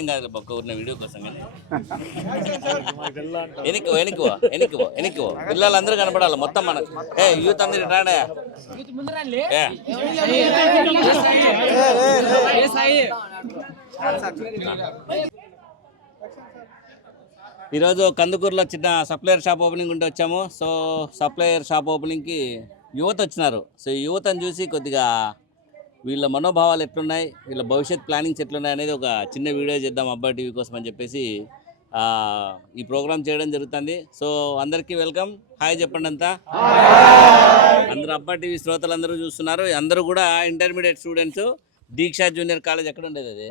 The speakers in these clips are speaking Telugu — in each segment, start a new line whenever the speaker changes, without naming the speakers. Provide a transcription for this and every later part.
ఏం కాదు ఒక్క ఊరిన వీడియో కోసం ఎనికో ఎనికో ఎనికో ఎనికో పిల్లలందరూ కనపడాలి మొత్తం మన ఏ యూత్ అందరు రాడా ఈరోజు కందుకూరులో చిన్న సప్లయర్ షాప్ ఓపెనింగ్ ఉంటే వచ్చాము. సో సప్లయర్ షాప్ ఓపెనింగ్కి యువత వచ్చినారు. సో యువతను చూసి కొద్దిగా వీళ్ళ మనోభావాలు ఎట్లున్నాయి? వీళ్ళ భవిష్యత్ ప్లానింగ్స్ ఎట్లున్నాయి అనేది ఒక చిన్న వీడియో చేద్దాం అబ్బాయి టీవీ కోసం అని చెప్పేసి ఆ, ఈ ప్రోగ్రామ్ చేయడం జరుగుతుంది. సో అందరికీ వెల్కమ్. హాయ్ చెప్పండి అంతా. అందరూ అబ్బా టీవీ శ్రోతలందరూ చూస్తున్నారు. అందరూ కూడా intermediate students. Deeksha junior college ఎక్కడ ఉండేది అది?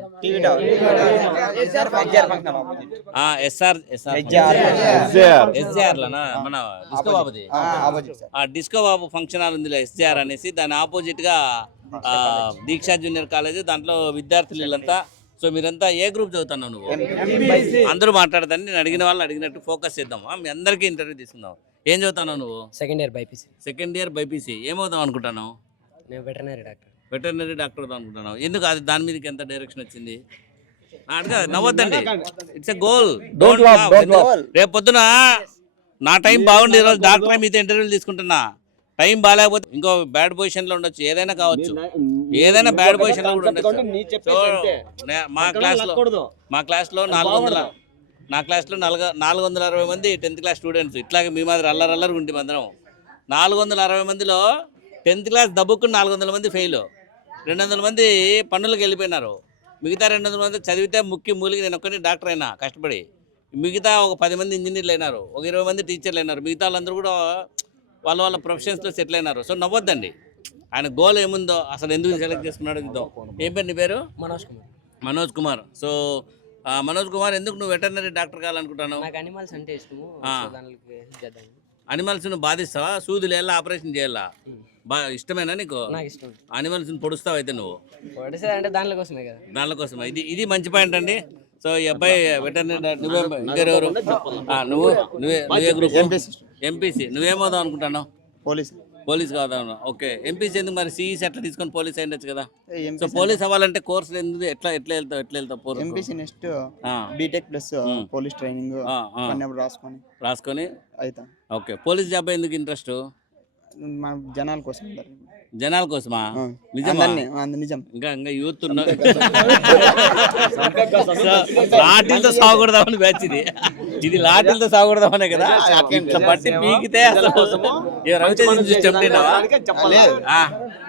ఎస్ఆర్ ఎస్ఆర్ లోనా? మన డిస్కో బాబుది? ఆ డిస్కో బాబు ఫంక్షన్ హాల్ ఉంది ఎస్జేఆర్ అనేసి దాని ఆపోజిట్గా దీక్షా జూనియర్ కాలేజ్ దాంట్లో విద్యార్థులు వీళ్ళంతా. సో మీరంతా ఏ గ్రూప్ చదువుతున్నావు నువ్వు? అందరూ మాట్లాడతాను నేను అడిగిన వాళ్ళు అడిగినట్టు ఫోకస్ చేద్దాం మీ అందరికీ ఇంటర్వ్యూ తీసుకుందాం. ఏం చదువుతున్నావు నువ్వు?
Second year BiPC
second year BiPC ఏమవుదాం అనుకుంటున్నావు?
నేను వెటర్నరీ డాక్టర్
వెటర్నరీ డాక్టర్ అనుకుంటున్నావు. ఎందుకు అది దాని మీదకి ఎంత డైరెక్షన్ వచ్చింది? అడగా నవ్వద్దండి. ఇట్స్ ఎ గోల్ డోంట్ రేపు పొద్దున నా టైం బాగుంది ఈరోజు డాక్టర్ మీతో ఇంటర్వ్యూలు తీసుకుంటున్నా. టైం బాగాలేకపోతే ఇంకో బ్యాడ్ పొజిషన్లో ఉండొచ్చు. ఏదైనా కావచ్చు. ఏదైనా బ్యాడ్ పొజిషన్లో కూడా ఉండొచ్చు. సో, మా క్లాస్లో మా క్లాస్లో నాలుగు వందల నా క్లాస్లో నాలుగు నాలుగు వందల అరవై మంది టెన్త్ క్లాస్ స్టూడెంట్స్ ఇట్లాగే మీ మాదిరి అల్లరి అల్లరి ఉంటే అందరం నాలుగు వందల అరవై మందిలో టెన్త్ క్లాస్ దబ్బుకుని నాలుగు వందల మంది ఫెయిల్ రెండు వందల మంది పన్నులకు వెళ్ళిపోయినారు. మిగతా రెండు వందల మంది చదివితే ముక్కి మూలికి నేను ఒక్కని డాక్టర్ అయినా కష్టపడి. మిగతా ఒక పది మంది ఇంజనీర్లు అయినారు. ఒక ఇరవై మంది టీచర్లు అయినారు. మిగతా వాళ్ళందరూ కూడా వాళ్ళ వాళ్ళ ప్రొఫెషన్స్లో సెటిల్ అయినారు. సో నవ్వొద్దండి. ఆయన గోల్ ఏముందో అసలు ఎందుకు సెలెక్ట్ చేసుకున్నాడో చూద్దాం ఏం పేరు నీ పేరు?
మనోజ్ కుమార్.
మనోజ్ కుమార్. సో మనోజ్ కుమార్ ఎందుకు నువ్వు వెటర్నరీ డాక్టర్ కావాలనుకుంటాను
నాకు అనిమల్స్ అంటే ఇష్టము.
ఆ.
సో దానికి చేద్దాం.
అనిమల్స్ను బాధిస్తావా? సూదులు వెళ్ళా ఆపరేషన్ చేయాలా? బా ఇష్టమేనా నీకు? అనిమల్స్ని పొడుస్తావు అయితే నువ్వు?
పొడిసే అంటే దానిలో కోసమే కదా.
దానిల కోసం ఇది ఇది మంచి పాయింట్ అండి. సో ఈ అబ్బాయి వెటర్నరీ నువ్వే ఇంకెవరు నువ్వు నువ్వే నువ్వే గ్రూప్ ఎంపీసీ నువ్వేమవుదాం అనుకుంటున్నావు?
పోలీస్.
పోలీస్ కాదాం ఓకే. ఎంపీసీ ఎందుకు మరి? సిఈసీ అట్లా తీసుకొని పోలీస్ అయ్యొచ్చు కదా. సో పోలీస్ అవ్వాలంటే కోర్సు ఎందుకు? ఎట్లా ఎట్లా వెళ్తావు? ఎట్లా వెళ్తావు పోరు?
ఎంపీసీ నెక్స్ట్
ఆ,
బీటెక్ ప్లస్ పోలీస్ ట్రైనింగ్ రాసుకొని
రాసుకొని?
అవుతా
ఓకే. పోలీస్ జాబ్ ఎందుకు ఇంట్రెస్ట్?
మన జనాల కోసం.
జనాల కోసమా. నిజమా?
నిజం.
ఇంకా ఇంకా యూత్ లాఠీలతో సాగకూడదామని బ్యాచ్ ఇది. ఇది లాఠీలతో సాగకూడదామనే కదా? ఇట్లా పట్టి పీకితే అసలు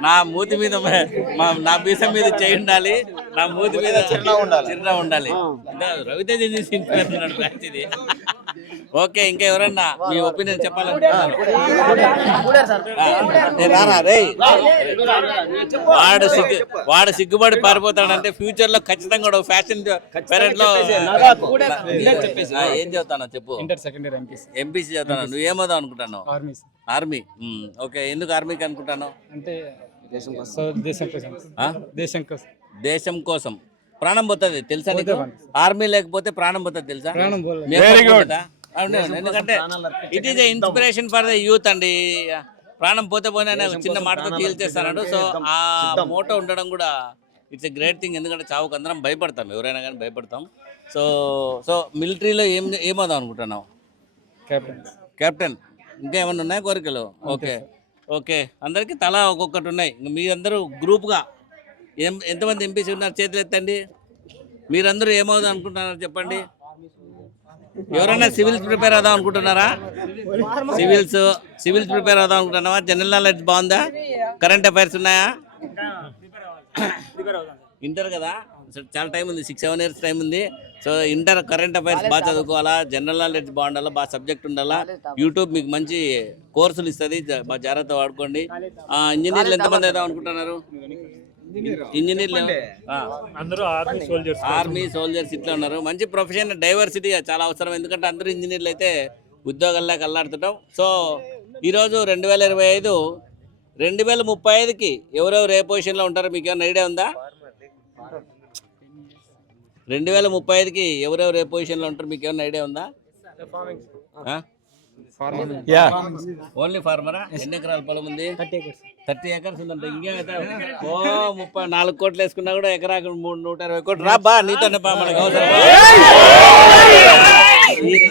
నా మూతి మీద మ- మా నా బీసం మీద చేయి ఉండాలి. నా మూతి మీద చిన్న ఉండాలి. రవితేజ చూసి బ్యాచ్ ఇది. ఓకే ఇంకా ఎవరన్నా మీ ఒపీనియన్ రారా రేయ్ వాడు సిగ్గు వాడు సిగ్గుపడి పారిపోతాడంటే ఫ్యూచర్లో ఖచ్చితంగా వాడు ఫ్యాషన్ పెరడ్లో ఏం చదువుతానో చెప్పు.
ఎంపీసీ.
ఎంపీసీ చదువుతాను నువ్వు ఏమవుదాం అనుకుంటాను
ఆర్మీ
ఓకే ఎందుకు ఆర్మీకి అనుకుంటాను
అంటే దేశం కోసం? దేశం కోసం.
దేశం కోసం. ప్రాణం పోతుంది తెలుసా నీకు? ఆర్మీ లేకపోతే ప్రాణం పోతుంది తెలుసా. ఎందుకంటే it is inspiration for the youth అండి. ప్రాణం పోతే పోయినా నేను చిన్న మాటతో తేల్చేస్తాడు సో ఆ మోటో ఉండడం కూడా ఇట్స్ ఎ గ్రేట్ థింగ్ ఎందుకంటే చావుకు అందరం భయపడతాం. ఎవరైనా కానీ భయపడతాం. సో సో మిలిటరీలో ఏం ఏమవుదాం అనుకుంటున్నావు?
కెప్టెన్
కెప్టెన్ ఇంకా ఏమన్నా ఉన్నాయా కోరికలు? ఓకే. ఓకే. అందరికీ తలా ఒక్కొక్కటి ఉన్నాయి. ఇంక మీరందరూ గ్రూప్గా ఏం ఎంతమంది ఎంపీసీ ఉన్నారు చేతులు ఎత్తండి మీరందరూ ఏమవుదాం అనుకుంటున్నారు చెప్పండి. ఎవరైనా సివిల్స్ ప్రిపేర్ అవుదాం అనుకుంటున్నారా? సివిల్స్ సివిల్స్ ప్రిపేర్ అవుదాం అనుకుంటున్నావా? జనరల్ నాలెడ్జ్ బాగుందా? కరెంట్ అఫైర్స్ ఉన్నాయా? ఇంటర్ కదా? చాలా టైం ఉంది సిక్స్ సెవెన్ ఇయర్స్ టైం ఉంది. సో ఇంటర్ కరెంట్ అఫైర్స్ బాగా చదువుకోవాలా? జనరల్ నాలెడ్జ్ బాగుండాలా? బాగా సబ్జెక్ట్ ఉండాలా? యూట్యూబ్ మీకు మంచి కోర్సులు ఇస్తుంది బాగా జాగ్రత్త వాడుకోండి. ఇంజనీర్లు ఎంతమంది అవుదాం అనుకుంటున్నారు? ఇంజనీర్లు.
అందరూ ఆర్మీ సోల్జర్స్
ఆర్మీ సోల్జర్స్ ఇట్లా ఉన్నారు. మంచి ప్రొఫెషన్ డైవర్సిటీ చాలా అవసరం. ఎందుకంటే అందరూ ఇంజనీర్లు అయితే ఉద్యోగాల్లోకి అల్లాడుతుంటాం. సో ఈరోజు రెండు వేల ఇరవై ఐదు రెండు వేల ముప్పై ఐదుకి ఎవరెవరు ఏ పొజిషన్లో ఉంటారో మీకు ఏమైనా ఐడియా ఉందా? రెండు వేల ముప్పై ఐదుకి ఎవరెవరు ఏ పొజిషన్లో ఉంటారో మీకు ఏమైనా ఐడియా ఉందా?
యా
ఓన్లీ ఫార్మరా. ఎన్ని ఎకరాల పొలం ఉంది? Thirty acres. ఉందంట. ఇంకేమైతే ఓ ముప్పై నాలుగు కోట్లు వేసుకున్నా కూడా ఎకరాకు మూడు నూట ఇరవై కోట్లు. రా బా నీతోనే బా మనకు అవసరం.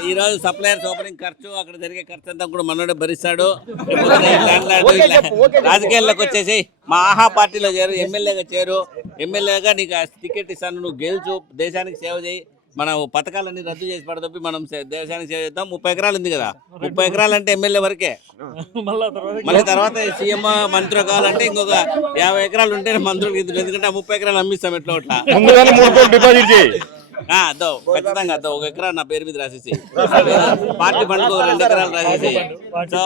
ఈ- రోజు సప్లయర్స్ ఓపెనింగ్ ఖర్చు అక్కడ జరిగే ఖర్చు అంతా కూడా మనోడే భరిస్తాడు. రాజకీయాల్లోకి వచ్చేసి మా ఆహా పార్టీలో చేరు ఎమ్మెల్యేగా చేరు. ఎమ్మెల్యేగా నీకు టికెట్ ఇస్తాను నువ్వు గెలుచు దేశానికి సేవ చేయి. మన పథకాలన్నీ రద్దు చేసి పడదొప్పి మనం దేశానికి సేవ చేద్దాం. ముప్పై ఎకరాలు ఉంది కదా. ముప్పై ఎకరాలు అంటే ఎమ్మెల్యే వరకే.
మళ్ళా తర్వాత
సీఎం మంత్రి కావాలంటే ఇంకొక యాభై ఎకరాలు ఉంటే మంత్రులకు ఇది ఎందుకంటే ఆ ముప్పై ఎకరాలు అమ్మిస్తాం ఎట్లా అట్లా అదో ఖచ్చితంగా అదో. ఒక ఎకరా నా పేరు మీద రాసేసి. పార్టీ ఫండ్ రెండు ఎకరాలు రాసేసి. సో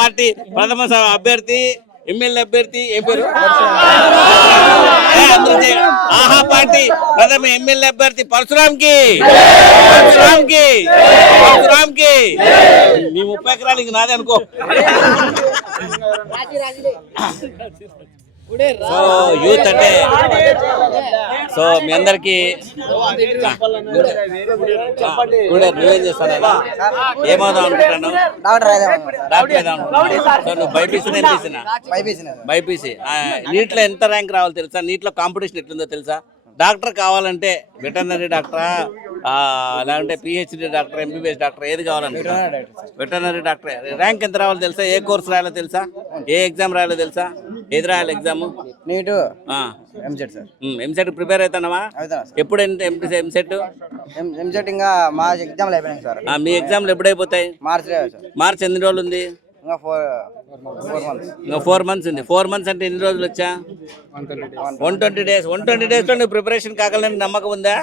పార్టీ
ప్రథమ అభ్యర్థి ఎమ్మెల్యే అభ్యర్థి ఏ పేరు? ఆహా పార్టీ. ప్రథమ ఎమ్మెల్యే అభ్యర్థి పరశురామ్కి పరశురామ్కి పరశురామ్కి నీ ముప్పై ఎకరాలు ఇంక నాదే అనుకో. సో యూత్ అంటే సో మీ అందరికి నువ్వేం చేస్తాను ఏమవుదాం అనుకుంటాను డాక్టర్. సో నువ్వు బైపీసీ ఎంపీసీనా బైపీసీ. నీట్లో ఎంత ర్యాంక్ రావాలో తెలుసా? నీట్లో కాంపిటీషన్ ఎట్లుందో తెలుసా? డాక్టర్ కావాలంటే వెటర్నరీ డాక్టరా? లేదంటే పిహెచ్డి డాక్టర్ ఎంబీబీఎస్ డాక్టర్ ఏది కావాలంటే వెటర్నరీ డాక్టర్. ర్యాంక్ ఎంత రావాలో తెలుసా? ఏ కోర్స్ రాయాలో తెలుసా? ఏ ఎగ్జామ్ రాయాలో తెలుసా? ఏది రాయాలి exam
NEET. MZ sir.
EAMCET prepare అవుతానవా
అవుతాను
ఎప్పుడు ఎంపీ ఎంసెట్
ఎంజెడ్ ఇంకా మా ఎగ్జామ్లు అయిపోయినాయి సార్.
మీ ఎగ్జామ్లు ఎప్పుడైపోతాయి?
మార్చిలో సార్.
మార్చ్ ఎన్ని రోజులు ఉంది?
ఇంకా ఫోర్ ఫోర్ మంత్స్
ఇంకా ఫోర్ మంత్స్ ఉంది. ఫోర్ మంత్స్ అంటే ఎన్ని రోజులు వచ్చా? One twenty days one twenty డేస్లో నువ్వు ప్రిపరేషన్ కాగలని నమ్మకం ఉందా?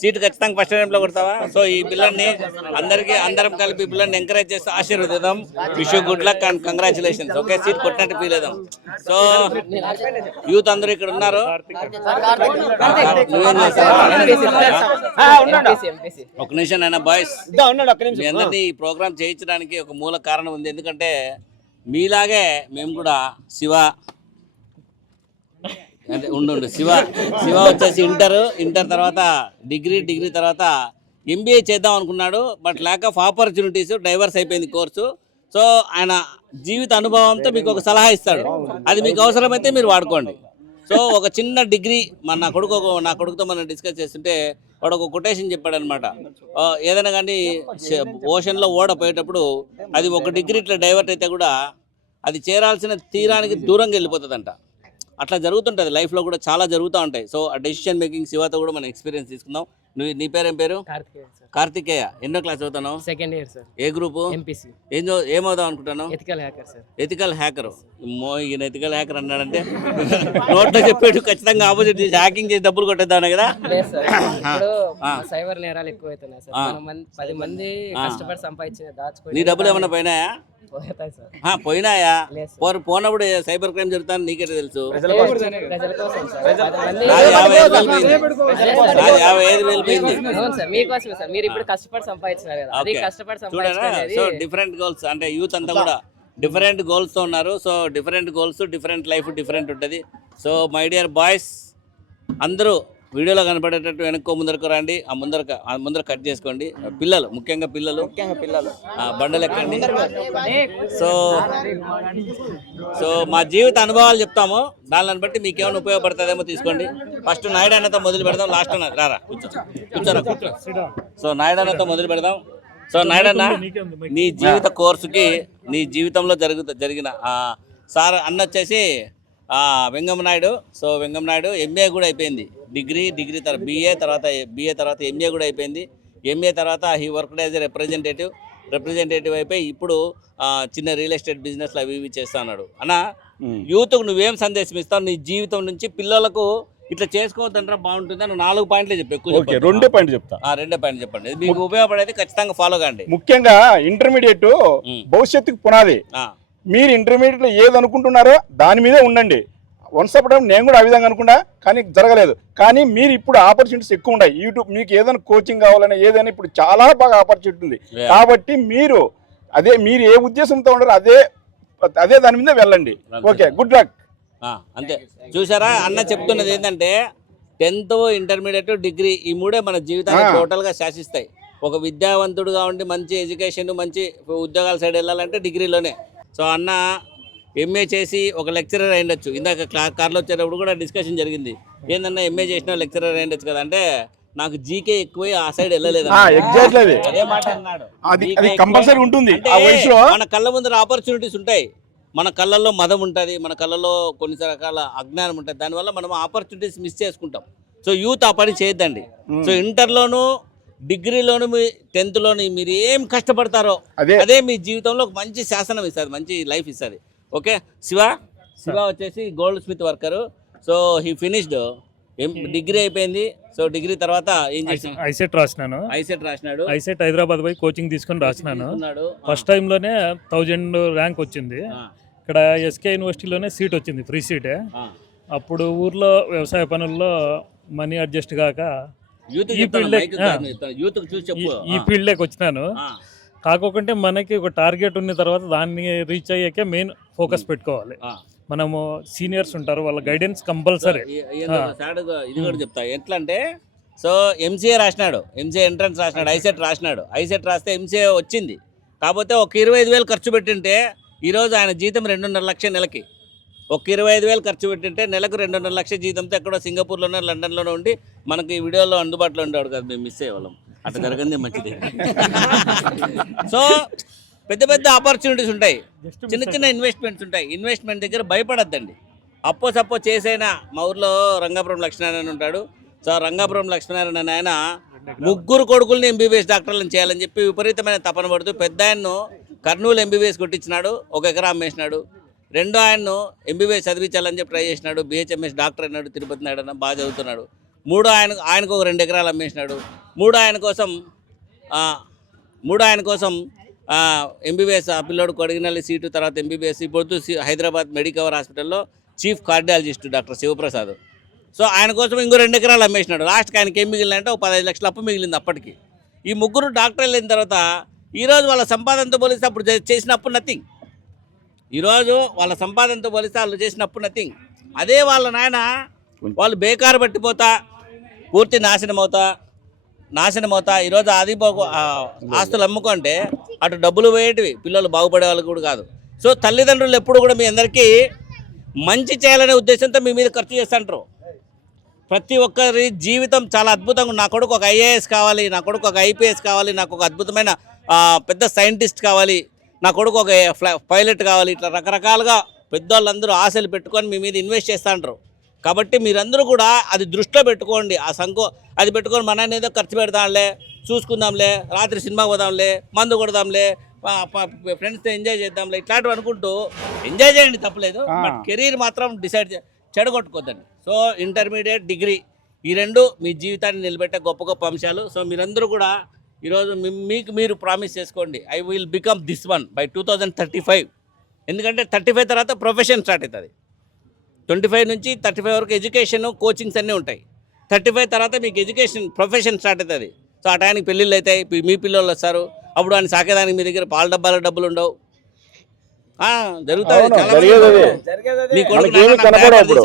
సీట్ ఖచ్చితంగా ఫస్ట్ టైం లో కొడతావా? సో ఈ పిల్లల్ని అందరికి అందరం కలిపి పిల్లల్ని ఎంకరేజ్ చేస్తూ ఆశీర్వదిద్దాం. Wish good luck and congratulations okay seat కొట్టినట్టు ఫీల్ అవుదాం. సో యూత్ అందరూ ఇక్కడ ఉన్నారు. ఒక నిమిషం అయినా బాయ్స్ అందరినీ ఈ ప్రోగ్రామ్ చేయించడానికి ఒక మూల కారణం ఉంది. ఎందుకంటే మీలాగే మేము కూడా శివ అంటే ఉండు శివ శివ వచ్చేసి ఇంటర్ ఇంటర్ తర్వాత డిగ్రీ డిగ్రీ తర్వాత ఎంబీఏ చేద్దాం అనుకున్నాడు but lack of opportunities diverse అయిపోయింది కోర్సు. సో ఆయన జీవిత అనుభవంతో మీకు ఒక సలహా ఇస్తాడు. అది మీకు అవసరమైతే మీరు వాడుకోండి. సో ఒక చిన్న డిగ్రీ మన నా కొడుకు ఒక- నా కొడుకుతో మనం డిస్కస్ చేస్తుంటే వాడు ఒక కొటేషన్ చెప్పాడు అనమాట ఏదైనా కానీ ఓషన్లో ఓడపోయేటప్పుడు అది ఒక డిగ్రీ ఇట్లా డైవర్ట్ అయితే కూడా అది చేరాల్సిన తీరానికి దూరంగా వెళ్ళిపోతుందంట. అట్లా జరుగుతుంటుంది. లైఫ్లో కూడా చాలా జరుగుతూ ఉంటాయి. సో ఆ డెసిషన్ మేకింగ్ శివతో కూడా మనం ఎక్స్పీరియన్స్ తీసుకుందాం. నువ్వు నీ పేరేం పేరు?
కార్తికేయ సార్.
కార్తికేయ. ఎన్నో క్లాస్ చదువుతాను
సెకండ్ ఇయర్ సార్
ఏ గ్రూపు
ఎంపీసీ
ఏం ఏమవుదాం అనుకుంటాను
ethical hacker sir
ethical hacker మో ఈయన ఎథికల్ హ్యాకర్ అన్నాడంటే నోట్లో చెప్పాడు ఖచ్చితంగా ఆపోజిట్ చేసి హ్యాకింగ్ చేసి డబ్బులు కొట్టేద్దాను కదా.
సైబర్ నేరాలు ఎక్కువ అవుతున్నాయి సార్ పది మంది కష్టపడి సంపాదించిన దాచుకొని
నీ డబ్బులు ఏమన్నా పోయినాయా? పోయినాయా. పోరు పోనప్పుడు సైబర్ క్రైమ్ జరుగుతాను నీకే తెలుసు? యాభై ఐదు వేలు పోయింది.
మీకోసమే సార్ మీరు ఇప్పుడు కష్టపడి సంపాదించినారు కదా అది కష్టపడి
సో డిఫరెంట్ గోల్స్ అంటే యూత్ అంతా కూడా డిఫరెంట్ గోల్స్తో ఉన్నారు. So different goals different life different ఉంటుంది. సో మై డియర్ బాయ్స్ అందరూ వీడియోలో కనపడేటట్టు వెనక్కు ముందరకు రండి ఆ ముందర ఆ ముందర కట్ చేసుకోండి. పిల్లలు ముఖ్యంగా పిల్లలు.
ముఖ్యంగా పిల్లలు.
బండలు ఎక్కండి. సో సో మా జీవిత అనుభవాలు చెప్తాము. దానిని బట్టి మీకు ఏమైనా ఉపయోగపడుతుందేమో తీసుకోండి. ఫస్ట్ నాయుడు అన్నతో మొదలు పెడదాం లాస్ట్ అన్న రారా కూర్చో కూర్చోరా కూర్చో. సో నాయుడు అన్నతో మొదలు పెడదాం. సో నాయుడు అన్న నీ జీవిత కోర్సుకి నీ జీవితంలో జరుగు జరిగిన సార్ అన్న వచ్చేసి వెంగమ్మ నాయుడు. సో వెంగమ్మ నాయుడు ఎంఏ కూడా అయిపోయింది. డిగ్రీ డిగ్రీ తర్వాత బీఏ తర్వాత బీఏ తర్వాత ఎంఏ కూడా అయిపోయింది. ఎంఏ తర్వాత he worked as a representative representative అయిపోయి ఇప్పుడు చిన్న రియల్ ఎస్టేట్ బిజినెస్లు అవి ఇవి చేస్తా ఉన్నాడు అన్న యూత్కు నువ్వేం సందేశం ఇస్తావు నీ జీవితం నుంచి పిల్లలకు ఇట్లా చేసుకోవద్దంటారా బాగుంటుంది అని నాలుగు పాయింట్లే చెప్పు ఎక్కువ.
రెండే పాయింట్ చెప్తా.
ఆ, రెండే పాయింట్ చెప్పండి. మీకు ఉపయోగపడేది ఖచ్చితంగా ఫాలో కాండి.
ముఖ్యంగా ఇంటర్మీడియట్. భవిష్యత్తుకు పునాది. మీరు ఇంటర్మీడియట్లో ఏది అనుకుంటున్నారో దాని మీదే ఉండండి. వన్స్ అప్పుడు నేను కూడా ఆ విధంగా అనుకున్నా కానీ జరగలేదు. కానీ మీరు ఇప్పుడు ఆపర్చునిటీస్ ఎక్కువ ఉన్నాయి. యూట్యూబ్ మీకు ఏదైనా కోచింగ్ కావాలన్నా ఏదైనా ఇప్పుడు చాలా బాగా ఆపర్చునిటీ ఉంది. కాబట్టి మీరు అదే మీరు ఏ ఉద్దేశంతో ఉన్నారో అదే అదే దాని మీద వెళ్ళండి. Okay good luck.
అంతే. చూసారా? అన్న చెప్తున్నది ఏంటంటే టెన్త్ ఇంటర్మీడియట్ డిగ్రీ ఈ మూడే మన జీవితాన్ని
ఆ.
టోటల్గా శాసిస్తాయి. ఒక విద్యావంతుడుగా ఉండి మంచి ఎడ్యుకేషన్ మంచి ఉద్యోగాల సైడ్ వెళ్ళాలంటే డిగ్రీలోనే. సో అన్న ఎంఏ చేసి ఒక లెక్చరర్ అయ్యుండొచ్చు. ఇందాక క్లా కార్లో వచ్చేటప్పుడు కూడా డిస్కషన్ జరిగింది. ఏందన్నా ఎంఏ చేసిన లెక్చరర్ అయ్యుండొచ్చు కదా. అంటే నాకు జీకే ఎక్కువ ఆ సైడ్ వెళ్ళలేదు
అది.
మాట అన్నాడు.
అది. కంపల్సరీ ఉంటుంది
మన కళ్ళ ముందర ఆపర్చునిటీస్ ఉంటాయి. మన కళ్ళల్లో మదం ఉంటుంది. మన కళ్ళల్లో కొన్ని రకాల అజ్ఞానం ఉంటుంది. దానివల్ల మనం ఆపర్చునిటీస్ మిస్ చేసుకుంటాం. సో యూత్ ఆ పని చేయొద్దండి. సో ఇంటర్లోను డిగ్రీలోను మీ టెన్త్లోను మీరు ఏం కష్టపడతారో
అదే.
మీ జీవితంలో ఒక మంచి శాసనం ఇస్తుంది మంచి లైఫ్ ఇస్తుంది. ఓకే? శివ? శివ వచ్చేసి goldsmith worker. So he finished. ఏం డిగ్రీ అయిపోయింది. సో డిగ్రీ తర్వాత ఏం చేసి
ఐసెట్ రాసినాను.
ఐసెట్ రాసినాడు.
ఐసెట్ హైదరాబాద్ పోయి కోచింగ్ తీసుకొని రాసినాను. ఫస్ట్ టైంలోనే థౌజండ్ ర్యాంక్ వచ్చింది. ఇక్కడ ఎస్కే యూనివర్సిటీలోనే సీట్ వచ్చింది ఫ్రీ సీటే. అప్పుడు ఊర్లో వ్యవసాయ పనుల్లో మనీ అడ్జస్ట్ కాక
యూత్
ఈ ఫీల్డే- ఈ- ఫీల్డ్లోకి వచ్చినాను. కాకోకుంటే మనకి ఒక టార్గెట్ ఉన్న తర్వాత దాన్ని రీచ్ అయ్యాకే మెయిన్ ఫోకస్ పెట్టుకోవాలి. మనము సీనియర్స్ ఉంటారు వాళ్ళ గైడెన్స్ కంపల్సరీ
ఇది కూడా చెప్తా. ఎట్లా అంటే సో ఎంసీఏ రాసినాడు. ఎంసీఏ ఎంట్రన్స్ రాసినాడు ఐసెట్ రాసినాడు. ఐసెట్ రాస్తే ఎంసీఏ వచ్చింది. కాకపోతే ఒక ఇరవై ఐదు వేలు ఖర్చు పెట్టింటే ఈరోజు ఆయన జీతం రెండున్నర లక్ష నెలకి. ఒక ఇరవై ఐదు వేలు ఖర్చు పెట్టింటే నెలకు రెండున్నర లక్ష జీతంతో ఎక్కడో సింగపూర్లోనో లండన్లోనో ఉండి మనకి ఈ వీడియోలో అందుబాటులో ఉండేవాడు కదా. మేము మిస్ అయ్యేవాళ్ళం. అట్లా జరగంది మంచిది. సో పెద్ద పెద్ద ఆపర్చునిటీస్ ఉంటాయి. చిన్న చిన్న ఇన్వెస్ట్మెంట్స్ ఉంటాయి. ఇన్వెస్ట్మెంట్ దగ్గర భయపడద్దండి. అప్పో సప్పో చేసైనా మా ఊర్లో రంగాపురం లక్ష్మీనారాయణ ఉంటాడు. సో రంగాపురం లక్ష్మీనారాయణ ఆయన ముగ్గురు కొడుకుల్ని ఎంబీబీఎస్ డాక్టర్లను చేయాలని చెప్పి విపరీతమైన తపన పడుతూ పెద్ద ఆయన్ను కర్నూలు ఎంబీబీఎస్ కొట్టించినాడు. ఒక ఎకరా అమ్మేసినాడు. రెండో ఆయన్ను ఎంబీబీఎస్ చదివించాలని చెప్పి ట్రై చేసినాడు. బిహెచ్ఎంఎస్ డాక్టర్ అన్నాడు తిరుపతి నాయుడు అన్న బాగా చదువుతున్నాడు. మూడో ఆయన ఆయనకు ఒక రెండు ఎకరాలు అమ్మేసినాడు. మూడో ఆయన కోసం మూడో ఆయన కోసం ఎంబీబీఎస్ ఆ పిల్లోడు కొడిగినల్లి సీటు తర్వాత ఎంబీబీఎస్ ఇప్పుడు హైదరాబాద్ మెడికవర్ హాస్పిటల్లో chief cardiologist doctor Shivaprasad. So ఆయన కోసం ఇంకో రెండు ఎకరాలు అమ్మేసినాడు. లాస్ట్కి ఆయనకి ఏం మిగిలిందంటే ఒక పదహైదు లక్షల అప్పు మిగిలింది అప్పటికి. ఈ ముగ్గురు డాక్టర్ వెళ్ళిన తర్వాత ఈరోజు వాళ్ళ సంపాదనతో పోలిస్తే అప్పుడు చేసిన అప్పు నథింగ్ ఈరోజు వాళ్ళ సంపాదనతో పోలిస్తే వాళ్ళు చేసినప్పుడు నథింగ్ అదే వాళ్ళ నాయన వాళ్ళు బేకారు పట్టిపోతా పూర్తి నాశనం అవుతా నాశనం అవుతా ఈరోజు అది బాగు- ఆస్తులు అమ్ముకుంటే అటు డబ్బులు పోయేటివి. పిల్లలు బాగుపడే వాళ్ళు కూడా కాదు. సో తల్లిదండ్రులు ఎప్పుడు కూడా మీ అందరికీ మంచి చేయాలనే ఉద్దేశంతో మీ మీద ఖర్చు చేస్తుంటారు. ప్రతి ఒక్కరి జీవితం చాలా అద్భుతంగా నా కొడుకు ఒక ఐఏఎస్ కావాలి నా కొడుకు ఒక ఐపీఎస్ కావాలి నాకు ఒక అద్భుతమైన పెద్ద సైంటిస్ట్ కావాలి నా కొడుకు ఒక ఫ్లై- పైలట్ కావాలి ఇట్లా రకరకాలుగా పెద్దవాళ్ళందరూ ఆశలు పెట్టుకొని మీ మీద ఇన్వెస్ట్ చేస్తూ ఉంటారు కాబట్టి మీరందరూ కూడా అది దృష్టిలో పెట్టుకోండి. ఆ సంకో అది పెట్టుకొని మన ఏదో ఖర్చు పెడదాంలే చూసుకుందాంలే రాత్రి సినిమా పోదాంలే మందు కొడదాంలే ఫ్రెండ్స్తో ఎంజాయ్ చేద్దాంలే ఇట్లాంటివి అనుకుంటూ ఎంజాయ్ చేయండి తప్పలేదు. బట్ కెరీర్ మాత్రం డిసైడ్ చెడగొట్టుకోద్దండి. సో ఇంటర్మీడియట్ డిగ్రీ ఈ రెండు మీ జీవితాన్ని నిలబెట్టే గొప్ప గొప్ప అంశాలు. సో మీరందరూ కూడా ఈరోజు మీ- మీకు మీరు ప్రామిస్ చేసుకోండి. I will become this one by two thousand thirty five ఎందుకంటే థర్టీ ఫైవ్ తర్వాత ప్రొఫెషన్ స్టార్ట్ అవుతుంది. ట్వంటీ ఫైవ్ నుంచి థర్టీ ఫైవ్ వరకు ఎడ్యుకేషన్ కోచింగ్స్ అన్నీ ఉంటాయి. థర్టీ ఫైవ్ తర్వాత మీకు ఎడ్యుకేషన్ ప్రొఫెషన్ స్టార్ట్ అవుతుంది. సో ఆ టైంకి పెళ్ళిళ్ళు అవుతాయి మీ పిల్లలు వస్తారు. అప్పుడు ఆయన సాకేదానికి మీ దగ్గర పాల డబ్బాల డబ్బులు ఉండవు. జరుగుతుంది కొడుకు
అప్పుడు.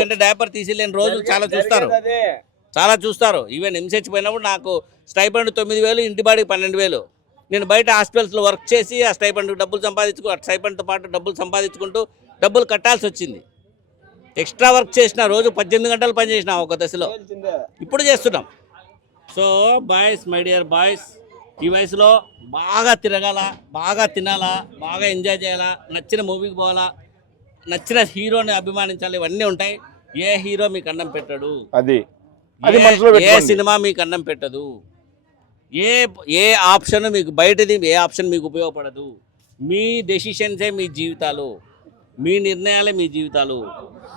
తీసి తీసిలేని రోజులు చాలా చూస్తారు. చాలా చూస్తారు. ఈవెన్ ఎంసెచ్ పోయినప్పుడు నాకు స్టైపెండ్ తొమ్మిది వేలు ఇంటి బాడికి పన్నెండు వేలు. నేను బయట హాస్పిటల్స్లో వర్క్ చేసి ఆ స్టైపెండ్ డబ్బులు సంపాదించుకు ఆ స్టైపెండ్తో పాటు డబ్బులు సంపాదించుకుంటూ డబ్బులు కట్టాల్సి వచ్చింది. ఎక్స్ట్రా వర్క్ చేసిన రోజు పద్దెనిమిది గంటలు పనిచేసిన ఒక దశలో. ఇప్పుడు చేస్తున్నాం. So boys my dear boys ఈ వయసులో బాగా తిరగాల బాగా తినాలా బాగా ఎంజాయ్ చేయాలా నచ్చిన మూవీకి పోవాలా నచ్చిన హీరోని అభిమానించాలి ఇవన్నీ ఉంటాయి. ఏ హీరో మీకు అన్నం పెట్టాడు?
అది. అది
ఏ-
మనసులో
ఏ
పెట్టుకోండి.
సినిమా మీకు అన్నం పెట్టదు? ఏ ఏ ఆప్షన్ మీకు బయటది ఏ ఆప్షన్ మీకు ఉపయోగపడదు? మీ డెసిషన్సే మీ జీవితాలు. మీ నిర్ణయాలే మీ జీవితాలు.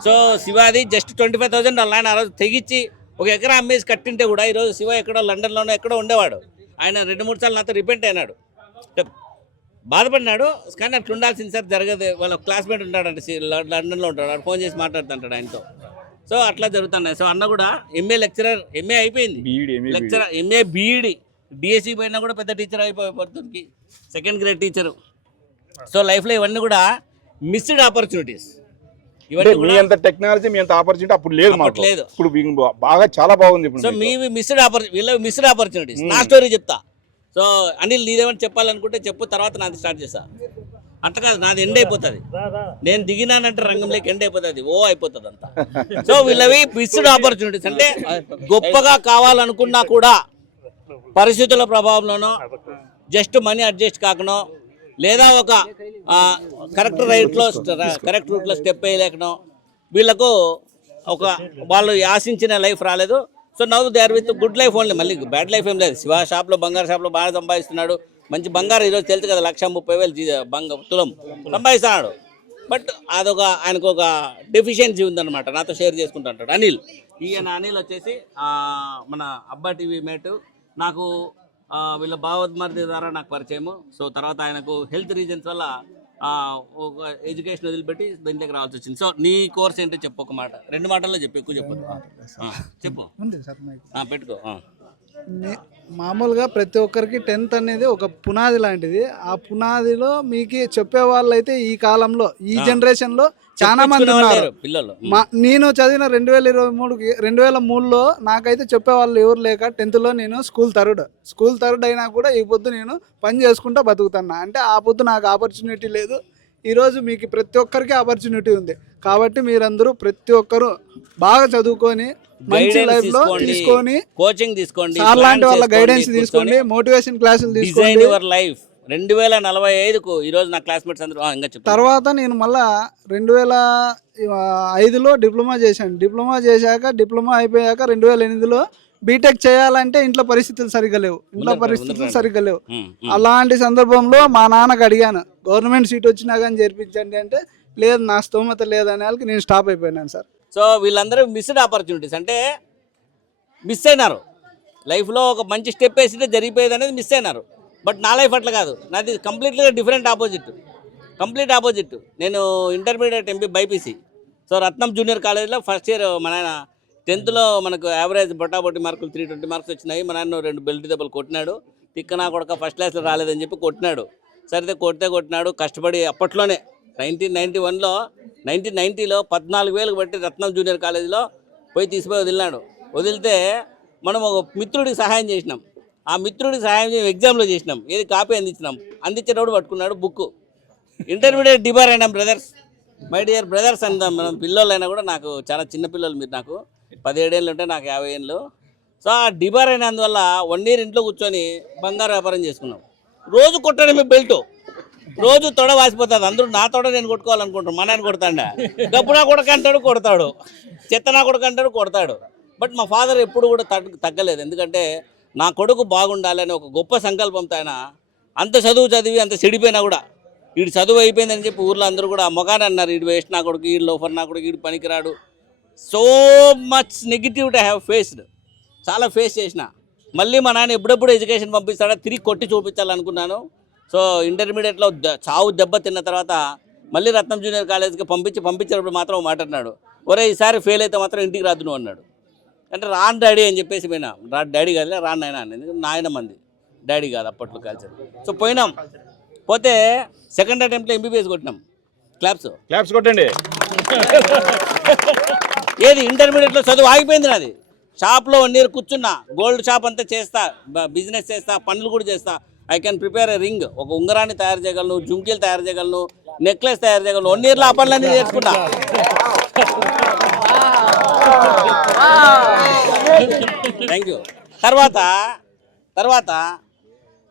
సో శివాది జస్ట్ ట్వంటీ ఫైవ్ థౌసండ్ ఆయన ఆ రోజు తెగించి ఒక ఎకరా అమ్మేసి కట్టింటే కూడా ఈరోజు శివ ఎక్కడో లండన్లోనో ఎక్కడో ఉండేవాడు. ఆయన రెండు మూడు సార్లు నాతో రిపెంట్ అయినాడు. బాధపడినాడు. కానీ అట్లా ఉండాల్సింది సార్ జరగదు. వాళ్ళ క్లాస్మేట్ ఉంటాడంట లండన్లో ఉంటాడు. ఫోన్ చేసి మాట్లాడుతుంటాడు ఆయనతో. సో అట్లా జరుగుతున్నాయి. సో అన్న కూడా ఎంఏ లెక్చరర్ ఎంఏ అయిపోయింది. లెక్చరర్ ఎంఏ బీఈడి డిఎస్సి పోయినా కూడా పెద్ద టీచర్ అయిపోతుంది సెకండ్ గ్రేడ్ టీచరు సో లైఫ్లో ఇవన్నీ కూడా మిస్డ్ ఆపర్చునిటీస్ ఇవన్నీ
మీ అంత టెక్నాలజీ మీ అంత ఆపర్చునిటీ అప్పుడు లేదు మాకు.
లేదు.
ఇప్పుడు బాగా చాలా బాగుంది ఇప్పుడు
సో
మీకు.
మీ మిస్డ్ ఆపర్చునిటీ వీళ్ళ మిస్డ్ ఆపర్చునిటీస్ నా స్టోరీ చెప్తా. సో అనిల్ నీదేమని చెప్పాలనుకుంటే చెప్పు తర్వాత నాది స్టార్ట్ చేస్తా. అట్లా కాదు నాది ఎండ్ అయిపోతుంది. నేను దిగినానంటే రంగంలోకి ఎండ్ అయిపోతుంది ఓ అయిపోతుంది అంతా సో వీళ్ళవి మిస్డ్ ఆపర్చునిటీస్ అంటే గొప్పగా కావాలనుకున్నా కూడా పరిస్థితుల ప్రభావంలోనో జస్ట్ మనీ అడ్జస్ట్ కాకనో లేదా ఒక కరెక్ట్ రైట్లో కరెక్ట్ రూట్లో స్టెప్ వేయలేకనో వీళ్ళకు ఒక వాళ్ళు ఆశించిన లైఫ్ రాలేదు. సో నవ్వు they are with good life only మళ్ళీ బ్యాడ్ లైఫ్ ఏం లేదు. శివ షాప్లో బంగారు షాప్లో బాగా సంపాదిస్తున్నాడు. మంచి బంగారు ఈరోజు తెలుసు కదా లక్ష ముప్పై వేలు బంగ తులం. సంపాదిస్తున్నాడు. బట్ అదొక ఆయనకు ఒక డెఫిషియన్సీ ఉందన్నమాట. నాతో షేర్ చేసుకుంటుంటాడు. అనిల్. ఈయన అనిల్ వచ్చేసి మన అబ్బా టీవీ మేటు. నాకు వీళ్ళ భావోద్మర్ది ద్వారా నాకు పరిచయము. సో తర్వాత ఆయనకు హెల్త్ రీజన్స్ వల్ల ఒక ఎడ్యుకేషన్ వదిలిపెట్టి దీంట్లోకి రావాల్సి వచ్చింది. సో నీ కోర్స్ ఏంటో చెప్పు ఒక మాట. రెండు మాటల్లో చెప్పు ఎక్కువ చెప్పు. చెప్పు పెట్టుకో.
మామూలుగా ప్రతి ఒక్కరికి టెన్త్ అనేది ఒక పునాది లాంటిది. ఆ పునాదిలో మీకు చెప్పే వాళ్ళు అయితే ఈ కాలంలో ఈ జనరేషన్లో చాలా మంది ఉన్నారు.
పిల్లలు.
మా నేను చదివిన రెండు వేల ఇరవై మూడుకి రెండు వేల మూడులో నాకైతే చెప్పేవాళ్ళు ఎవరు లేక టెన్త్లో నేను స్కూల్ థర్డ్ స్కూల్ థర్డ్ అయినా కూడా ఈ పొద్దు నేను పని చేసుకుంటా బతుకుతున్నా. అంటే ఆ పొద్దు నాకు ఆపర్చునిటీ లేదు. ఈరోజు మీకు ప్రతి ఒక్కరికి ఆపర్చునిటీ ఉంది. కాబట్టి మీరందరూ ప్రతి ఒక్కరూ బాగా చదువుకొని మంచి
లైఫ్లో
తీసుకొని
కోచింగ్ తీసుకోండి
సార్ లాంటి
plan
వాళ్ళ గైడెన్స్ తీసుకోండి మోటివేషన్ క్లాసులు తీసుకోండి
యువర్ లైఫ్ రెండు వేల నలభై ఐదుకు ఈ రోజు నా క్లాస్మేట్స్ అందరూ ఇంకా
తర్వాత నేను మళ్ళా రెండు వేల ఐదులో డిప్లొమా చేశాను. డిప్లొమా చేశాక డిప్లొమా అయిపోయాక రెండు వేల ఎనిమిదిలో బీటెక్ చేయాలంటే ఇంట్లో పరిస్థితులు సరిగ్గా లేవు. ఇంట్లో పరిస్థితులు సరిగ్గా లేవు. అలాంటి సందర్భంలో మా నాన్నకు అడిగాను గవర్నమెంట్ సీట్ వచ్చినా కానీ చేర్పించండి అంటే లేదు నా స్తోమత లేదనే వాళ్ళకి నేను స్టాప్ అయిపోయినాను సార్.
సో వీళ్ళందరూ మిస్డ్ ఆపర్చునిటీస్ అంటే మిస్ అయినారు. లైఫ్లో ఒక మంచి స్టెప్ వేసింటే జరిగిపోయేది అనేది మిస్ అయినారు. బట్ నా లైఫ్ అట్లా కాదు. నాది కంప్లీట్గా డిఫరెంట్ ఆపోజిట్ కంప్లీట్ ఆపోజిట్ నేను intermediate MP BiPC so Ratnam junior కాలేజీలో ఫస్ట్ ఇయర్ మన ఆయన టెన్త్లో మనకు యావరేజ్ బొట్టాబొట్టి మార్కులు త్రీ ట్వంటీ మార్క్స్ వచ్చినాయి. మా నాన్న రెండు బెల్ట్ దెబ్బలు కొట్టినాడు. తిక్కనా కొడక ఫస్ట్ క్లాస్లో రాలేదని చెప్పి కొట్టినాడు. సరితే కొడితే కొట్టినాడు. కష్టపడి అప్పట్లోనే నైన్టీన్ నైంటీ వన్లో నైన్టీన్ నైన్టీలో పద్నాలుగు వేలకు బట్టి రత్నం జూనియర్ కాలేజీలో పోయి తీసిపోయి వదిలినాడు. వదిలితే మనం ఒక మిత్రుడికి సహాయం చేసినాం. ఆ మిత్రుడికి సహాయం చేసి ఎగ్జామ్లో చేసినాం. ఏది కాపీ అందించినాం. అందించేటప్పుడు పట్టుకున్నాడు బుక్ ఇంటర్మీడియట్ డిబార్ అయినాం బ్రదర్స్. మై డియర్ బ్రదర్స్ అందాం మనం పిల్లలైనా కూడా నాకు చాలా చిన్న పిల్లలు మీరు నాకు. పదిహేడేళ్ళు ఉంటే నాకు యాభై ఏళ్ళు. సో ఆ డిబార్ అయినందువల్ల వన్ ఇయర్ ఇంట్లో కూర్చొని బంగారు వ్యాపారం చేసుకున్నాం. రోజు కొట్టడమే బెల్ట్. రోజు తొడ వాసిపోతుంది. అందరూ నా తొడ నేను కొట్టుకోవాలనుకుంటాను మా నాన్న కొడతాడా. డబ్బు నా కొడుకు అంటాడు కొడతాడు. చెత్త నా కొడుకు అంటాడు కొడతాడు. బట్ మా ఫాదర్ ఎప్పుడు కూడా తగ్గలేదు. ఎందుకంటే నా కొడుకు బాగుండాలని ఒక గొప్ప సంకల్పంతో ఆయన అంత చదువు చదివి అంత చెడిపోయినా కూడా వీడు చదువు అయిపోయిందని చెప్పి ఊర్లో అందరూ కూడా మొగాని అన్నారు. వీడు వేస్ట్ నా కొడుకు వీడు లోఫర్ నా కొడుకు వీడు పనికిరాడు. So much negativity I have faced. చాలా ఫేస్ చేసిన. మళ్ళీ మా నాన్న ఎప్పుడెప్పుడు ఎడ్యుకేషన్ పంపిస్తాడో తిరిగి కొట్టి చూపించాలనుకున్నాను. సో ఇంటర్మీడియట్లో చావు దెబ్బ తిన్న తర్వాత మళ్ళీ రత్నం జూనియర్ కాలేజ్కి పంపించి పంపించినప్పుడు మాత్రం ఒక మాట అన్నాడు ఒరే ఈసారి ఫెయిల్ అయితే మాత్రం ఇంటికి రాదు నువ్వు అన్నాడు. అంటే రాను డాడీ అని చెప్పేసి పోయినా. రా డాడీ కాదులే రాను నాయన అని. ఎందుకంటే నాయన మంది. డాడీ కాదు అప్పట్లో కల్చర్ సో పోయినాం. పోతే సెకండ్ అటెంప్ట్లో ఎంబీబీఎస్ కొట్టినాం. క్లాప్స్
క్లాప్స్ కొట్టండి.
ఏది? ఇంటర్మీడియట్లో చదువు ఆగిపోయింది నాది. షాప్లో వన్ ఇయర్ కూర్చున్నా. గోల్డ్ షాప్ అంతా చేస్తా. బిజినెస్ చేస్తా. పనులు కూడా చేస్తా. I can prepare a ring. ఒక ఉంగరాన్ని తయారు చేయగలను జుంకీలు తయారు చేయగలను నెక్లెస్ తయారు చేయగలను వన్ ఇయర్లో ఆ పనులన్నీ చేసుకుంటా థ్యాంక్ యూ తర్వాత తర్వాత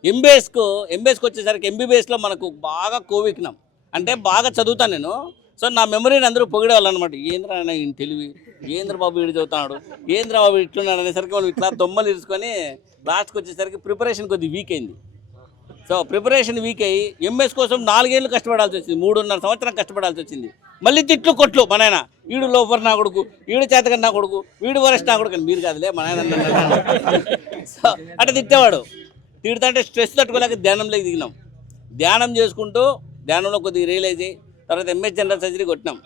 ఎంబీఎస్కు ఎంబీఎస్కి వచ్చేసరికి ఎంబీబీఎస్లో మనకు బాగా కోవిక్నాం. అంటే బాగా చదువుతాను నేను. సో నా మెమరీని అందరూ పొగిడేవాళ్ళు అనమాట ఏంద్ర ఆయన ఈయన తెలివి? ఏంద్ర బాబు వీడు చదువుతున్నాడు? ఏంద్ర బాబు ఇట్లున్నాడు? అనేసరికి మనం ఇట్లా దొమ్మలు ఇరుచుకొని లాస్ట్కి వచ్చేసరికి ప్రిపరేషన్ కొద్దిగా వీక్ అయింది. సో ప్రిపరేషన్ వీక్ అయ్యి ఎంఎస్ కోసం నాలుగేళ్ళు కష్టపడాల్సి వచ్చింది. మూడున్నర సంవత్సరం కష్టపడాల్సి వచ్చింది. మళ్ళీ తిట్లు కొట్లు మన ఆయన వీడు లోఫర్ నా కొడుకు వీడు చేతకని నా కొడుకు వీడు వరస్ట్ నా కొడుకు అని మీరు కాదులే మన ఆయన సో అంటే తిట్టేవాడు. తిడుతుంటే స్ట్రెస్ తట్టుకోలేక ధ్యానంలోకి దిగినాం. ధ్యానం చేసుకుంటూ ధ్యానంలో కొద్దిగా రియలైజ్ అయ్యి తర్వాత ఎంఎస్ జనరల్ సర్జరీ కొట్టినాం.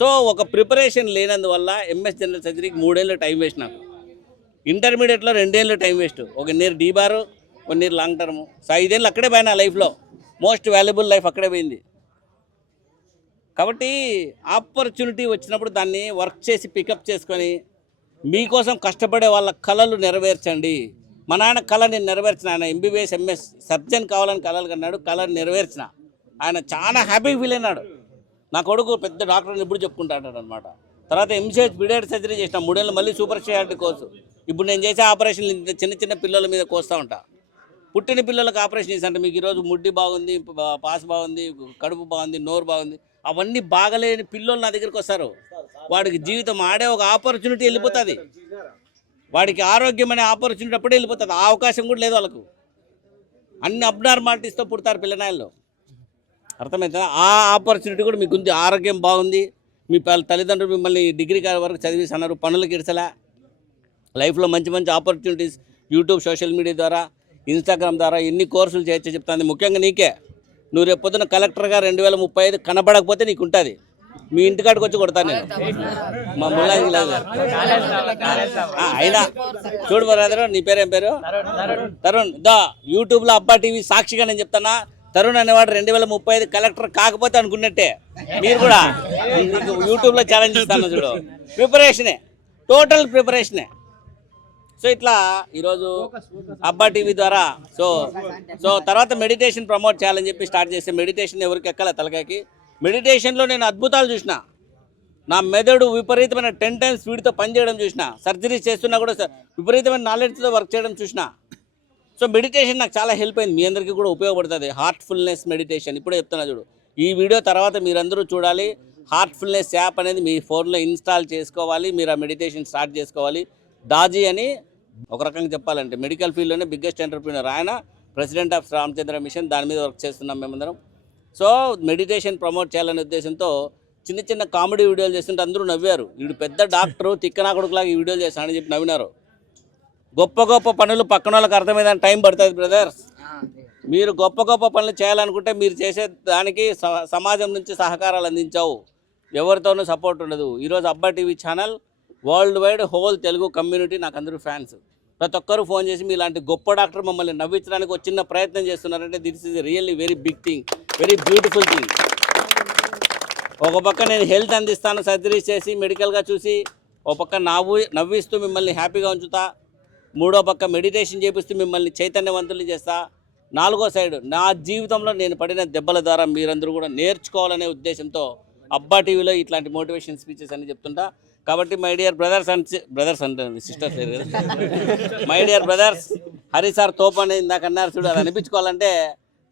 సో ఒక ప్రిపరేషన్ లేనందువల్ల ఎంఎస్ జనరల్ సర్జరీకి మూడేళ్ళు టైం వేస్ట్ నాకు. ఇంటర్మీడియట్లో రెండేళ్ళు టైం వేస్ట్. ఒక నీరు డీ బారు ఒక లాంగ్ టర్మ్ సో ఐదేళ్ళు అక్కడే పోయినా లైఫ్లో. మోస్ట్ వాల్యుబుల్ లైఫ్ అక్కడే పోయింది. కాబట్టి ఆపర్చునిటీ వచ్చినప్పుడు దాన్ని వర్క్ చేసి పికప్ చేసుకొని మీకోసం కష్టపడే వాళ్ళ కళలు నెరవేర్చండి. మా నాయన కళ నేను నెరవేర్చిన. ఆయన ఎంబీబీఎస్ ఎంఎస్ సర్జన్ కావాలని కళలు కన్నాడు. కళని నెరవేర్చిన. ఆయన చాలా హ్యాపీ ఫీల్ అయినాడు. నా కొడుకు పెద్ద డాక్టర్ని ఇప్పుడు చెప్పుకుంటాడు అనమాట తర్వాత ఎంసీహెచ్ బిడేడ్ సర్జరీ చేసిన. మూడేళ్ళు మళ్ళీ సూపర్ స్పెషాలిటీ కోర్సు ఇప్పుడు నేను చేసే ఆపరేషన్లు ఇంత చిన్న చిన్న పిల్లల మీద కోస్తూ ఉంటా. పుట్టిన పిల్లలకు ఆపరేషన్ చేసి అంటే మీకు ఈరోజు ముడ్డి బాగుంది పాస్ బాగుంది కడుపు బాగుంది నోరు బాగుంది. అవన్నీ బాగలేని పిల్లలు నా దగ్గరికి వస్తారు. వాడికి జీవితం ఆడే ఒక ఆపర్చునిటీ వెళ్ళిపోతుంది. వాడికి ఆరోగ్యం అనే ఆపర్చునిటీ అప్పుడే వెళ్ళిపోతుంది. ఆ అవకాశం కూడా లేదు వాళ్ళకు. అన్ని అబ్నార్మాలిటీస్తో పుడతారు పిల్లనాయల్లో అర్థమవుతుందా ఆ ఆపర్చునిటీ కూడా మీకు ఉంది. ఆరోగ్యం బాగుంది. మీ తల్లిదండ్రులు మిమ్మల్ని డిగ్రీ కాడ వరకు చదివిస్తున్నారు పనులకు ఇడసలా లైఫ్లో మంచి మంచి ఆపర్చునిటీస్ యూట్యూబ్ సోషల్ మీడియా ద్వారా ఇన్స్టాగ్రామ్ ద్వారా ఎన్ని కోర్సులు చేర్చి చెప్తాను ముఖ్యంగా నీకే. నువ్వు రేపు పొద్దున కలెక్టర్గా రెండు వేల ముప్పై ఐదు కనబడకపోతే నీకు ఉంటుంది. మీ ఇంటికాడికి వచ్చి కొడతాను నేను. మా ముల్లాజీ అయినా చూడు బ్రదర్ నీ పేరేం పేరు? తరుణ్. దా యూట్యూబ్లో అబ్బా టీవీ సాక్షిగా నేను చెప్తానా? తరుణ్ అనేవాడు రెండు వేల ముప్పై ఐదు కలెక్టర్ కాకపోతే అనుకున్నట్టే. మీరు కూడా. యూట్యూబ్లో ఛాలెంజ్ ఇస్తాను చూడు. ప్రిపరేషనే టోటల్ ప్రిపరేషనే సో ఇట్లా ఈరోజు అబ్బా టీవీ ద్వారా సో సో తర్వాత మెడిటేషన్ ప్రమోట్ చేయాలని చెప్పి స్టార్ట్ చేస్తే మెడిటేషన్ ఎవరికి ఎక్కలే తలకాయకి? మెడిటేషన్లో నేను అద్భుతాలు చూసిన. నా మెదడు విపరీతమైన టెన్ టైమ్స్ స్పీడ్తో పనిచేయడం చూసిన. సర్జరీస్ చేస్తున్నా కూడా విపరీతమైన నాలెడ్జ్తో వర్క్ చేయడం చూసిన. సో మెడిటేషన్ నాకు చాలా హెల్ప్ అయింది. మీ అందరికీ కూడా ఉపయోగపడుతుంది. Heartfulness meditation. ఇప్పుడే చెప్తున్నా చూడు. ఈ వీడియో తర్వాత మీరందరూ చూడాలి. హార్ట్ఫుల్నెస్ యాప్ అనేది మీ ఫోన్లో ఇన్స్టాల్ చేసుకోవాలి. మీరు ఆ మెడిటేషన్ స్టార్ట్ చేసుకోవాలి. దాజీ అని ఒక రకంగా చెప్పాలంటే మెడికల్ ఫీల్డ్లోనే బిగ్గెస్ట్ ఎంటర్ప్రీనర్. ఆయన ప్రెసిడెంట్ ఆఫ్ రామచంద్ర మిషన్ దాని మీద వర్క్ చేస్తున్నాం మేమందరం. సో మెడిటేషన్ ప్రమోట్ చేయాలనే ఉద్దేశంతో చిన్న చిన్న కామెడీ వీడియోలు చేస్తుంటే అందరూ నవ్వారు. వీడు పెద్ద డాక్టరు తిక్కనా కొడుకులాగా ఈ వీడియోలు చేస్తానని చెప్పి నవ్వినారు. గొప్ప గొప్ప పనులు పక్కన వాళ్ళకి అర్థమైందని టైం పడుతుంది బ్రదర్స్. మీరు గొప్ప గొప్ప పనులు చేయాలనుకుంటే మీరు చేసే దానికి సమాజం నుంచి సహకారాలు అందించావు. ఎవరితోనూ సపోర్ట్ ఉండదు. ఈరోజు అబ్బా TV channel world wide whole Telugu community నాకు అందరూ ఫ్యాన్స్. ప్రతి ఒక్కరు ఫోన్ చేసి మీ ఇలాంటి గొప్ప డాక్టర్ మమ్మల్ని నవ్వించడానికి చిన్న ప్రయత్నం చేస్తున్నారంటే this is really very big thing very beautiful thing. ఒక పక్క నేను హెల్త్ అందిస్తాను సర్జరీస్ చేసి మెడికల్గా చూసి ఒక పక్క నవ్వు నవ్విస్తూ మిమ్మల్ని హ్యాపీగా ఉంచుతా మూడో పక్క మెడిటేషన్ చేపిస్తూ మిమ్మల్ని చైతన్యవంతులు చేస్తా. నాలుగో సైడ్ నా జీవితంలో నేను పడిన దెబ్బల ద్వారా మీరందరూ కూడా నేర్చుకోవాలనే ఉద్దేశంతో అబ్బా టీవీలో ఇట్లాంటి మోటివేషన్ స్పీచెస్ అని చెప్తుంటా. కాబట్టి my dear brothers and brothers అంటే సిస్టర్స్ లేరు కదా? My dear brothers Hari sir తోపు అనేది ఇందాక అన్నారు చూడు అది అనిపించుకోవాలంటే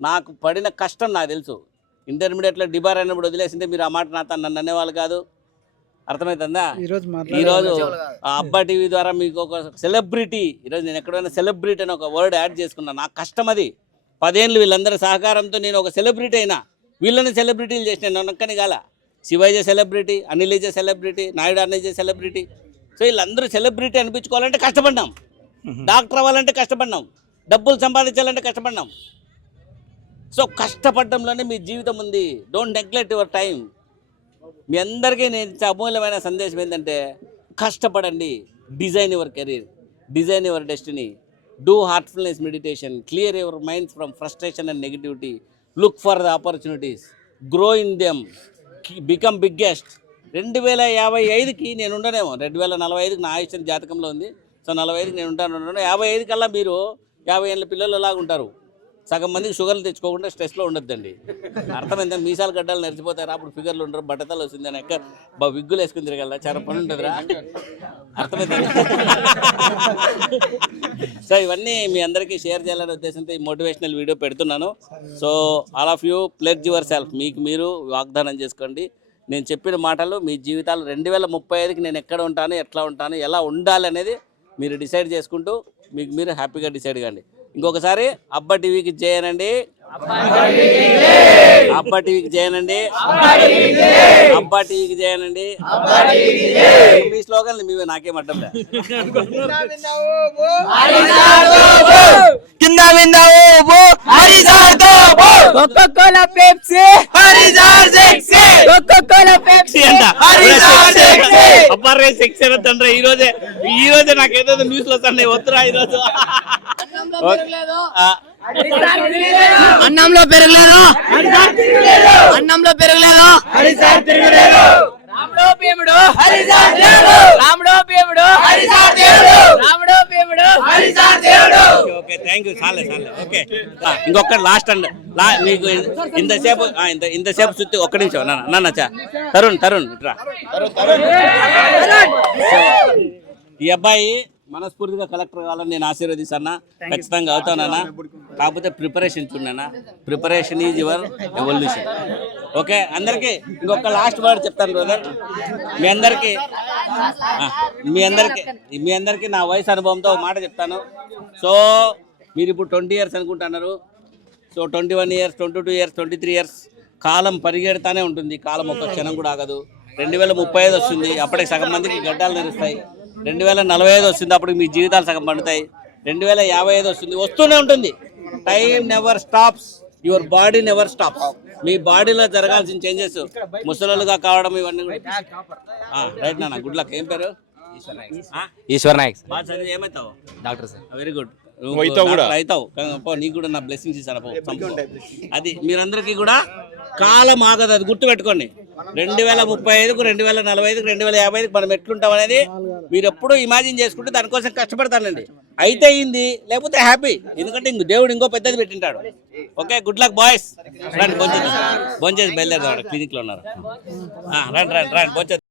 నాకు పడిన కష్టం నాకు తెలుసు. ఇంటర్మీడియట్లో డిబార్ అయినప్పుడు వదిలేసింటే మీరు ఆ మాట నాతో నన్ను అనేవాళ్ళు కాదు. అర్థమవుతుందా
ఈరోజు
అబ్బా టీవీ ద్వారా మీకు ఒక సెలబ్రిటీ ఈరోజు నేను ఎక్కడైనా సెలబ్రిటీ అని ఒక వర్డ్ యాడ్ చేసుకున్నా. నాకు కష్టం అది. పదేళ్ళు వీళ్ళందరి సహకారంతో నేను ఒక సెలబ్రిటీ అయినా వీళ్ళని సెలబ్రిటీలు చేసిన నేను ఒక్కని కాల. శివైజే సెలబ్రిటీ అనిలేజే సెలబ్రిటీ నాయుడు అన్నయ్య సెలబ్రిటీ. సో వీళ్ళందరూ సెలబ్రిటీ అనిపించుకోవాలంటే కష్టపడినాం డాక్టర్ అవ్వాలంటే కష్టపడినాం డబ్బులు సంపాదించాలంటే కష్టపడినాం సో కష్టపడడంలోనే మీ జీవితం ఉంది. డోంట్ నెగ్లెక్ట్ యువర్ టైం మీ అందరికీ నేను అమూల్యమైన సందేశం ఏంటంటే కష్టపడండి. Design your career design your destiny do heartfulness meditation clear your minds from frustration and negativity look for the opportunities grow in them become biggest రెండు వేల యాభై ఐదుకి నేను ఉండనేమో. రెండు వేల నలభై ఐదుకి నా ఆయుష్యం జాతకంలో ఉంది. సో నలభై ఐదుకి నేను ఉంటాను యాభై ఐదు కల్లా మీరు యాభై ఏళ్ళ పిల్లలు అలాగా ఉంటారు సగం మందికి షుగర్లు తెచ్చుకోకుండా స్ట్రెస్లో ఉండొద్దండి. అర్థమైందా? మీసాలు గడ్డలు నరిచిపోతారా? అప్పుడు ఫిగర్లు ఉండరు బట్టతలు వస్తుంది అని ఎక్క బా విగ్గులు వేసుకుని తిరగల చాలా పని ఉంటుందిరా. అర్థమైందా? సో ఇవన్నీ మీ అందరికీ షేర్ చేయాలనే ఉద్దేశంతో ఈ మోటివేషనల్ వీడియో పెడుతున్నాను. So all of you pledge yourself మీకు మీరు వాగ్దానం చేసుకోండి. నేను చెప్పిన మాటలు మీ జీవితాలు రెండు వేల ముప్పై ఐదుకి నేను ఎక్కడ ఉంటాను ఎట్లా ఉంటాను ఎలా ఉండాలి అనేది మీరు డిసైడ్ చేసుకుంటూ మీకు మీరు హ్యాపీగా డిసైడ్ కాండి. ఇంకొకసారి అబ్బా టీవీకి చేయనండి అబ్బా టీవీకి చేయనండి అబ్బా టీవీకి చేయనండి మీ స్లోగన్లు మీవే నాకేం అడ్డం లే.
కింద
పెప్సీ పెప్సీ
అంట.
సెక్సీ.
అబ్బా రే సెక్సీ అని తండ్రి ఈ రోజే ఈ రోజే నాకు ఏదో న్యూస్లో వస్తున్నాయి వద్దురా ఈ రోజు. ఆ,
అన్నంలో పెరగలేదు? అన్నంలో పెరగలేదు? రాముడో భీముడు.
హరిసార్ దేవుడు
రాముడో భీముడు.
హరిసార్ దేవుడు
రాముడో భీముడు.
హరిసార్ దేవుడు
ఓకే థ్యాంక్ యూ చాలే చాలే. ఓకే. ఆ, ఇంకొకటి లాస్ట్ అండ్. లా మీకు ఇంతసేపు ఇంత ఇంతసేపు చుట్టూ ఒక్క నిమిషం. నాన్న నాన్న చా. తరుణ్ తరుణ్ ఇట్రా. ఈ అబ్బాయి మనస్ఫూర్తిగా కలెక్టర్ కావాలని నేను ఆశీర్వదిస్తానా ఖచ్చితంగా అవుతానన్నా కాకపోతే ప్రిపరేషన్ చూడనా preparation is your evolution. Okay అందరికీ ఇంకొక లాస్ట్ వర్డ్ చెప్తాను బ్రదర్ మీ అందరికీ మీ అందరికీ మీ అందరికీ నా వయసు అనుభవంతో ఒక మాట చెప్తాను. సో మీరు ఇప్పుడు ట్వంటీ ఇయర్స్ అనుకుంటున్నారు. So twenty one years twenty two years twenty three years కాలం పరిగెడతానే ఉంటుంది. కాలం ఒక క్షణం కూడా ఆగదు. రెండు వేల ముప్పై ఐదు వస్తుంది. అప్పటికి సగం మందికి గడ్డాలు నెరుస్తాయి. రెండు వేల నలభై ఐదు వస్తుంది అప్పుడు మీ జీవితాలు సగం పండుతాయి. రెండు వేల యాభై ఐదు వస్తుంది. వస్తూనే ఉంటుంది. Time never stops your body never stops మీ బాడీలో జరగాల్సిన చేంజెస్ ముసలుగా కావడం ఇవన్నీ రైట్ నాన్న గుడ్ లక్. ఏం పేరు?
ఈశ్వర్ నాయక్.
బాగా చదివి ఏమవుతావు
డాక్టర్ సార్.
వెరీ గుడ్
అవుతావు కూడా.
అవుతావు పో నీకు కూడా నా బ్లెస్సింగ్స్ ఇస్తాను పో. అది మీరందరికీ కూడా కాలం ఆగదు అది గుర్తుపెట్టుకోండి. రెండు వేల ముప్పై ఐదుకు రెండు వేల నలభై ఐదుకు రెండు వేల యాభై ఐదుకు మనం ఎట్లుంటాం అనేది మీరు ఎప్పుడూ ఇమాజిన్ చేసుకుంటే దానికోసం కష్టపడతానండి. అయితే అయింది లేకపోతే హ్యాపీ. ఎందుకంటే ఇంక దేవుడు ఇంకో పెద్దది పెట్టింటాడు. Okay good luck boys. రండి భోంచేద్దాం. భోంచేసి బయలుదేరదాం క్లినిక్లో ఉన్నారు. ఆ, రండి రండి రండి భోంచేద్దాం.